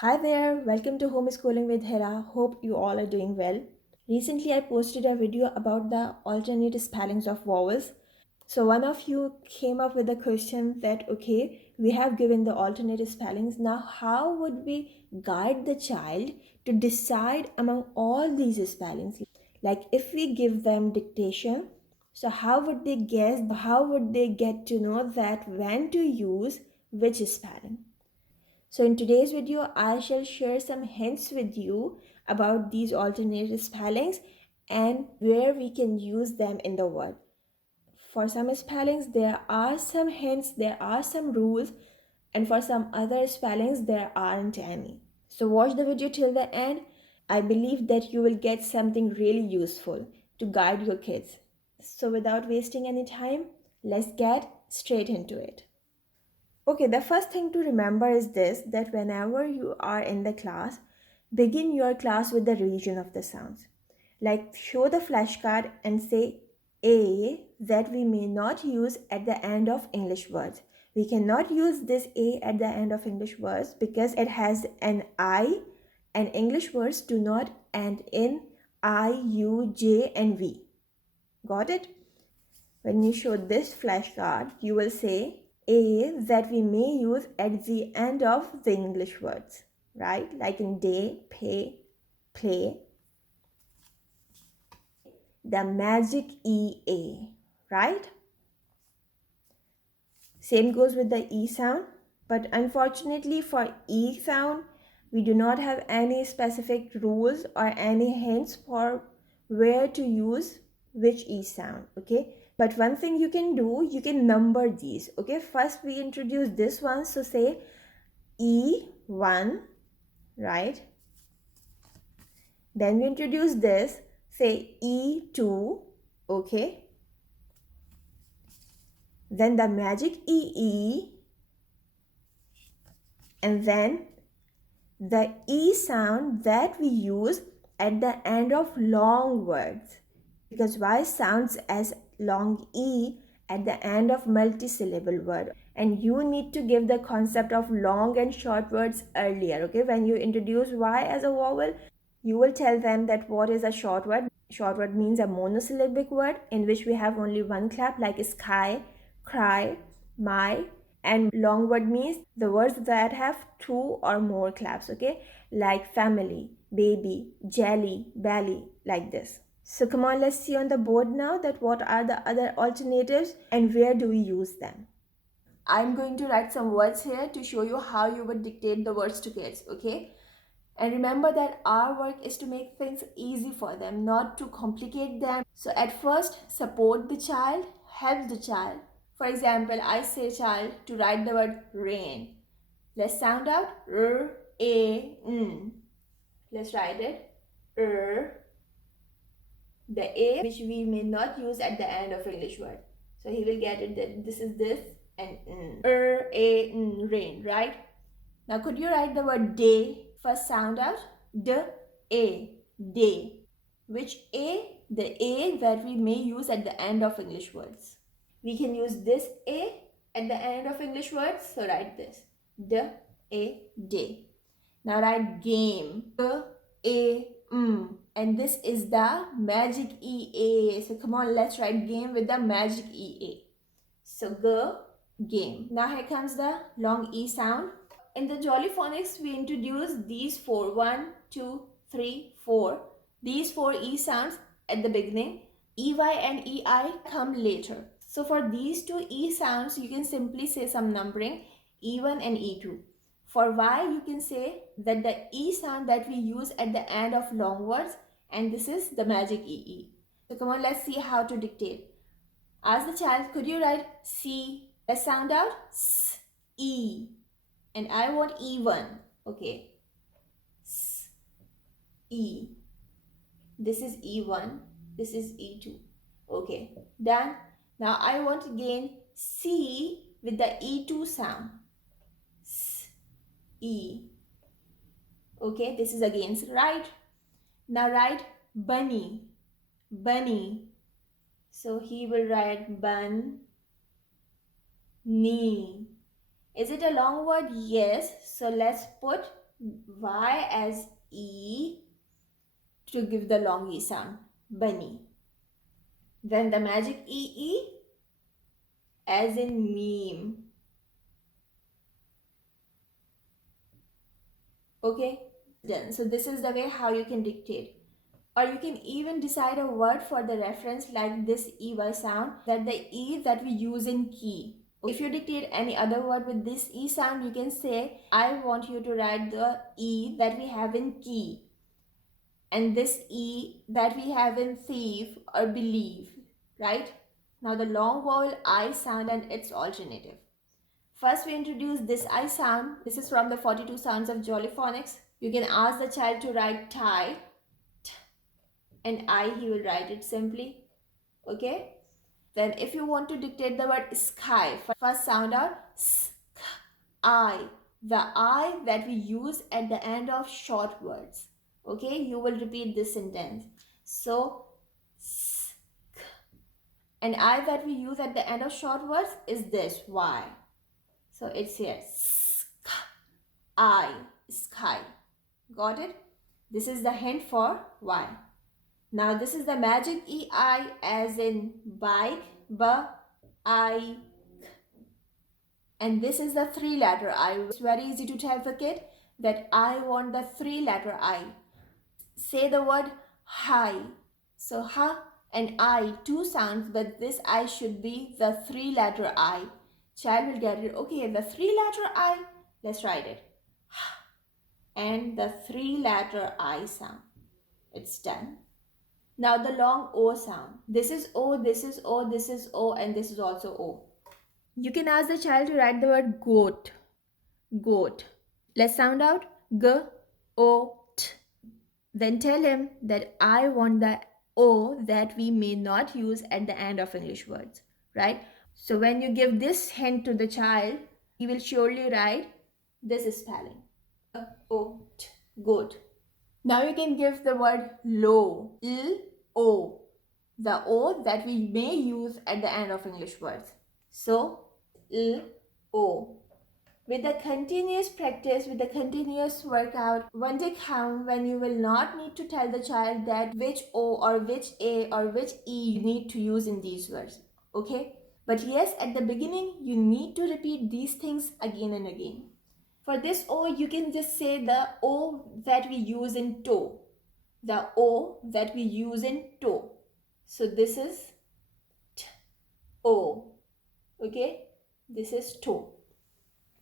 Hi there, welcome to Homeschooling with Hira. Hope you all are doing well. Recently, I posted a video about the alternate spellings of vowels. So, one of you came up with the question that okay, we have given the alternate spellings. Now, how would we guide the child to decide among all these spellings? Like, if we give them dictation, so how would they guess? How would they get to know that when to use which spelling? So in today's video, I shall share some hints with you about these alternative spellings and where we can use them in the word. For some spellings, there are some hints, there are some rules, and for some other spellings, there aren't any. So watch the video till the end. I believe that you will get something really useful to guide your kids. So without wasting any time, let's get straight into it. Okay, the first thing to remember is this that whenever you are in the class, begin your class with the revision of the sounds. Like show the flashcard and say A that we may not use at the end of English words. We cannot use this A at the end of English words because it has an I and English words do not end in I, U, J, and V. Got it? When you show this flashcard, you will say A that we may use at the end of the English words, right? Like in day, pay, play. The magic EA, right? Same goes with the E sound, but unfortunately for E sound, we do not have any specific rules or any hints for where to use which E sound, okay? But one thing you can do, you can number these, okay? First we introduce this one, so say E1, right? Then we introduce this, say E2, okay? Then the magic EE, and then the E sound that we use at the end of long words. Because Y sounds as long E at the end of multisyllable word. And you need to give the concept of long and short words earlier, okay? When you introduce Y as a vowel, you will tell them that what is a short word. Short word means a monosyllabic word in which we have only one clap, like sky, cry, my. And long word means the words that have two or more claps, okay? Like family, baby, jelly, belly, like this. So come on, let's see on the board now that what are the other alternatives and where do we use them. I'm going to write some words here to show you how you would dictate the words to kids, okay? And remember that our work is to make things easy for them, not to complicate them. So at first, support the child, help the child. For example, I say child to write the word rain. Let's sound out R, A, N. Let's write it. R, the A which we may not use at the end of English word. So he will get it that this is this and N. R, A, N, rain, right? Now could you write the word day? First sound out D, A, day. Which A? The A that we may use at the end of English words. We can use this A at the end of English words. So write this D, A, day. Now write game. G, A, M. And this is the magic EA. So come on, let's write game with the magic EA. So G, game. Now here comes the long E sound. In the Jolly Phonics, we introduce these four. 1, 2, 3, 4. These four E sounds at the beginning. EY and EI come later. So for these two E sounds, you can simply say some numbering, E1 and E2. For Y, you can say that the E sound that we use at the end of long words, and this is the magic EE. So come on, let's see how to dictate. Ask the child, could you write C? Let's sound out S, E. And I want E1. Okay. S, E. This is E1. This is E2. Okay. Done. Now I want again C with the E2 sound. S, E. Okay. This is again right. Now write bunny. Bunny. So he will write bun, knee. Is it a long word? Yes. So let's put Y as E to give the long E sound, bunny. Then the magic EE as in meme. Okay, done. So this is the way how you can dictate. Or you can even decide a word for the reference like this EY sound, that the E that we use in key. If you dictate any other word with this E sound, you can say, I want you to write the E that we have in key, and this E that we have in thief or believe, right? Now the long vowel I sound and its alternative. First we introduce this I sound. This is from the 42 sounds of Jollyphonics. You can ask the child to write tie, and I, he will write it simply. Okay? Then if you want to dictate the word sky, first sound out I. The I that we use at the end of short words. Okay? You will repeat this sentence. So, and I that we use at the end of short words is this, Y. So it's here, I, sky. Got it? This is the hint for Y. Now this is the magic EI as in bike, I. And this is the three-letter I. It's very easy to tell the kid that I want the three-letter I. Say the word hi. So ha and I, two sounds, but this I should be the three-letter I. Child will get it. Okay, the three-letter I. Let's write it. And the three-letter I sound. It's done. Now the long O sound. This is O, this is O, this is O, and this is also O. You can ask the child to write the word goat. Goat. Let's sound out G-O-T. Then tell him that I want the O that we may not use at the end of English words, right? So when you give this hint to the child, he will surely write this spelling. G-O-T. Goat. Now you can give the word low, L-O, the O that we may use at the end of English words. So, L-O. With the continuous practice, with the continuous workout, one day come when you will not need to tell the child that which O or which A or which E you need to use in these words. Okay? But yes, at the beginning, you need to repeat these things again and again. For this O, you can just say the O that we use in toe. The O that we use in toe. So this is O. Okay? This is toe.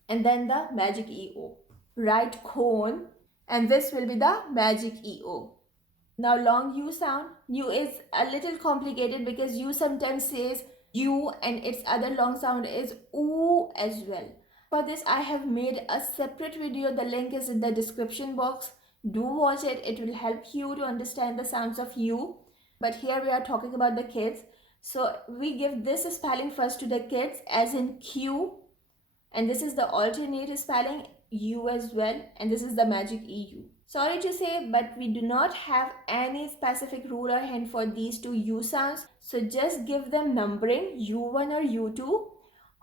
And then the magic EO. Write cone, and this will be the magic EO. Now long U sound. U is a little complicated because U sometimes says U and its other long sound is OO as well. For this I have made a separate video. The link is in the description box. Do watch it. It will help you to understand the sounds of U. But here we are talking about the kids. So we give this spelling first to the kids as in Q. And this is the alternate spelling U as well. And this is the magic EU. Sorry to say, but we do not have any specific rule or hint for these two U sounds. So just give them numbering U1 or U2.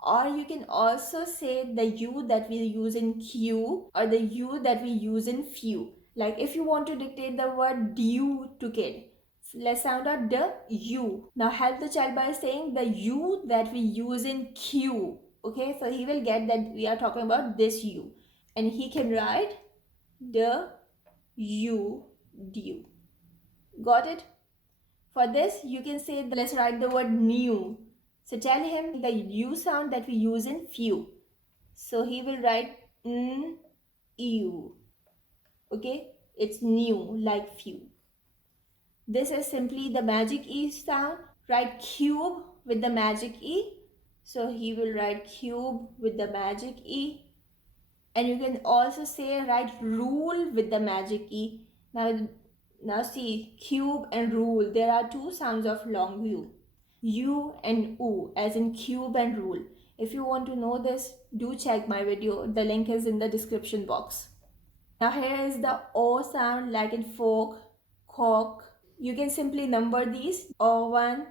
Or you can also say the U that we use in Q or the U that we use in few. Like if you want to dictate the word due to kid, let's sound out the U. Now help the child by saying the U that we use in Q. Okay, so he will get that we are talking about this U. And he can write the U due. Got it? For this, you can say, let's write the word new. So tell him the U sound that we use in few. So he will write U. Okay? It's new, like few. This is simply the magic E sound. Write cube with the magic E. So he will write cube with the magic E. And you can also say write rule with the magic E. Now see, cube and rule. There are two sounds of long U. U and U as in cube and rule. If you want to know this, do check my video. The link is in the description box. Now here is the O sound like in fork, cork. You can simply number these O1,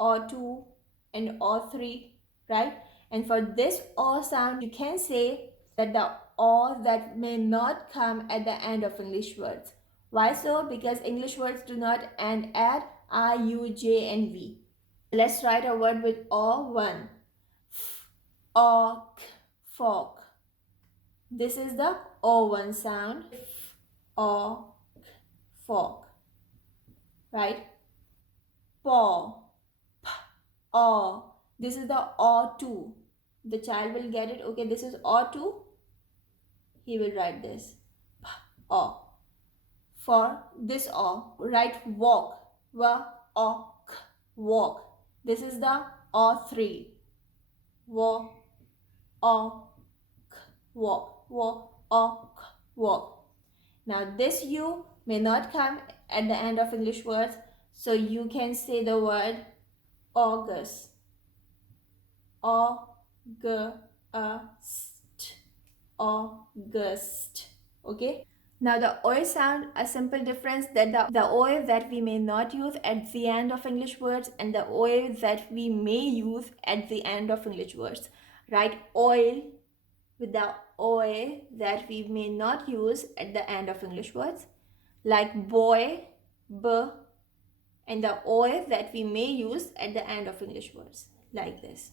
O2 and O3, right? And for this O sound, you can say that the or that may not come at the end of English words. Why so? Because English words do not end at I, U, J, and V. Let's write a word with O. One. Fork, fork. This is the O1 sound. O, fork. Right? Paw, O. This is the O2. The child will get it. Okay, this is O2. He will write this. O. For this O, write walk. Walk. Walk. This is the O3. Walk. Walk. Walk. Walk. Now this U may not come at the end of English words, so you can say the word August. August. August. Okay. Now the oi sound, a simple difference that the oi that we may not use at the end of English words and the oi that we may use at the end of English words. Right? Oil with the oi that we may not use at the end of English words. Like boy, b, and the oi that we may use at the end of English words. Like this.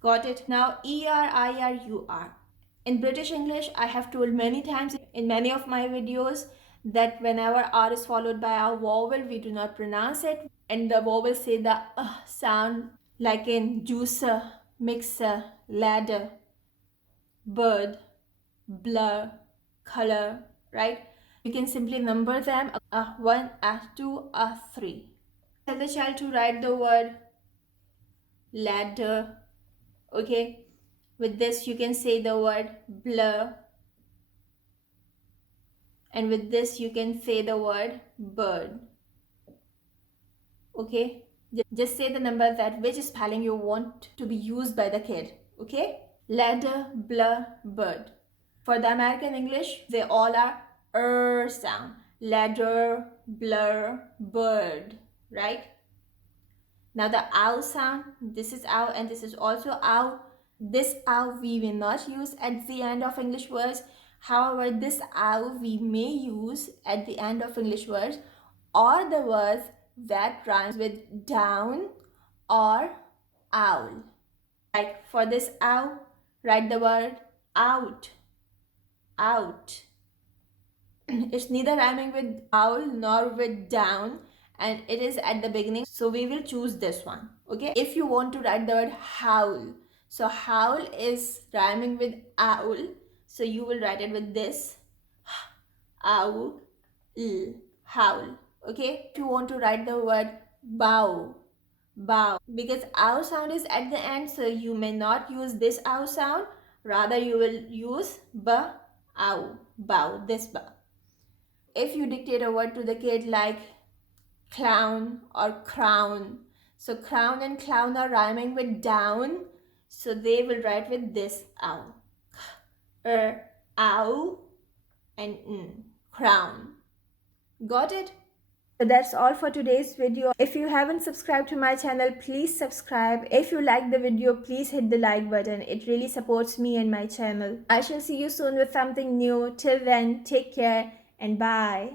Got it? Now ER, IR, UR. In British English, I have told many times in many of my videos that whenever R is followed by a vowel, we do not pronounce it. And the vowel say the sound, like in juicer, mixer, ladder, bird, blur, color, right? You can simply number them 1, 2, 3. Tell the child to write the word ladder. Okay. With this, you can say the word blur. And with this, you can say the word bird. Okay? Just say the number that which spelling you want to be used by the kid. Okay? Ladder, blur, bird. For the American English, they all are sound. Ladder, blur, bird. Right? Now the ow sound, this is ow and this is also ow. This ow we will not use at the end of English words. However, this ow we may use at the end of English words or the words that rhymes with down or owl. Like for this ow, write the word out. Out. It's neither rhyming with owl nor with down, and it is at the beginning, so we will choose this one. Okay, if you want to write the word howl, so howl is rhyming with owl, so you will write it with this owl, howl. Okay, if you want to write the word bow, bow, because ow sound is at the end, so you may not use this ow sound, rather you will use ba, ow, bow, this bow. If you dictate a word to the kid like clown or crown, so crown and clown are rhyming with down, so they will write with this ow, ow, and crown. Got it? So that's all for today's video. If you haven't subscribed to my channel, please subscribe. If you like the video, please hit the like button. It really supports me and my channel. I shall see you soon with something new. Till then, take care and bye.